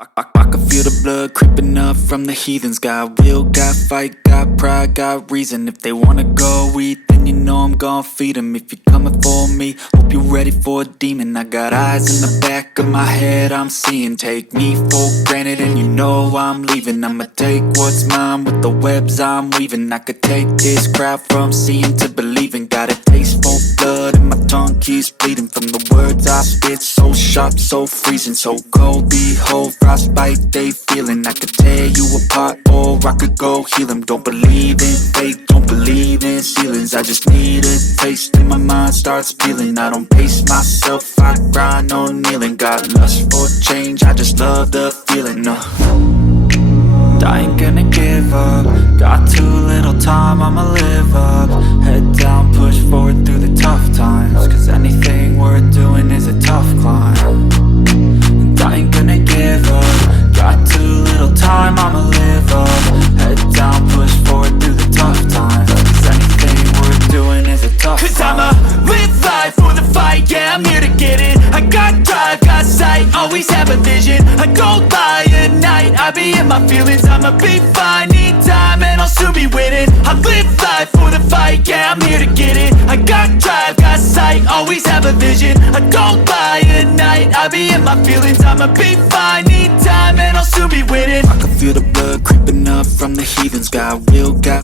I can feel the blood creeping up from the heathens. Got will, got fight, got pride, got reason. If they wanna go eat, then you know I'm gon' feed them. If you're coming for me, hope you're ready for a demon. I got eyes in the back of my head, I'm seeing. Take me for granted and you know I'm leaving. I'ma take what's mine with the webs I'm weaving. I could take this crowd from seeing to believing. Got a taste for blood and my tongue keeps bleeding from the words I spit. So sharp, so freezing, so cold. Behold, frostbite they feeling. I could tear you apart or I could go heal them. Don't believe in fate, don't believe in ceilings. I just need a taste and my mind starts peeling. I don't pace myself, I grind on kneeling. Got lust for change, I just love the feeling. I ain't gonna give up. Got too little time, I'ma live up. Head down, push forward through the tough times. Cause anything worth doing is a tough climb. And I ain't gonna give up. Got too little time, I'ma live up. Head down, push forward through the tough times. Cause anything worth doing is a tough climb. Cause I'ma live life for the fight, yeah, I'm here to get it. I got drive, got sight, always have a vision. I don't lie at night, I be in my feelings. I'ma be fine, need time and I'll soon be winning. I live life for the fight, yeah, I'm here to get it. I got drive, got sight, always have a vision. I don't lie at night, I be in my feelings. I'ma be fine, need time and I'll soon be winning. I can feel the blood creeping up from the heathens. Got will, got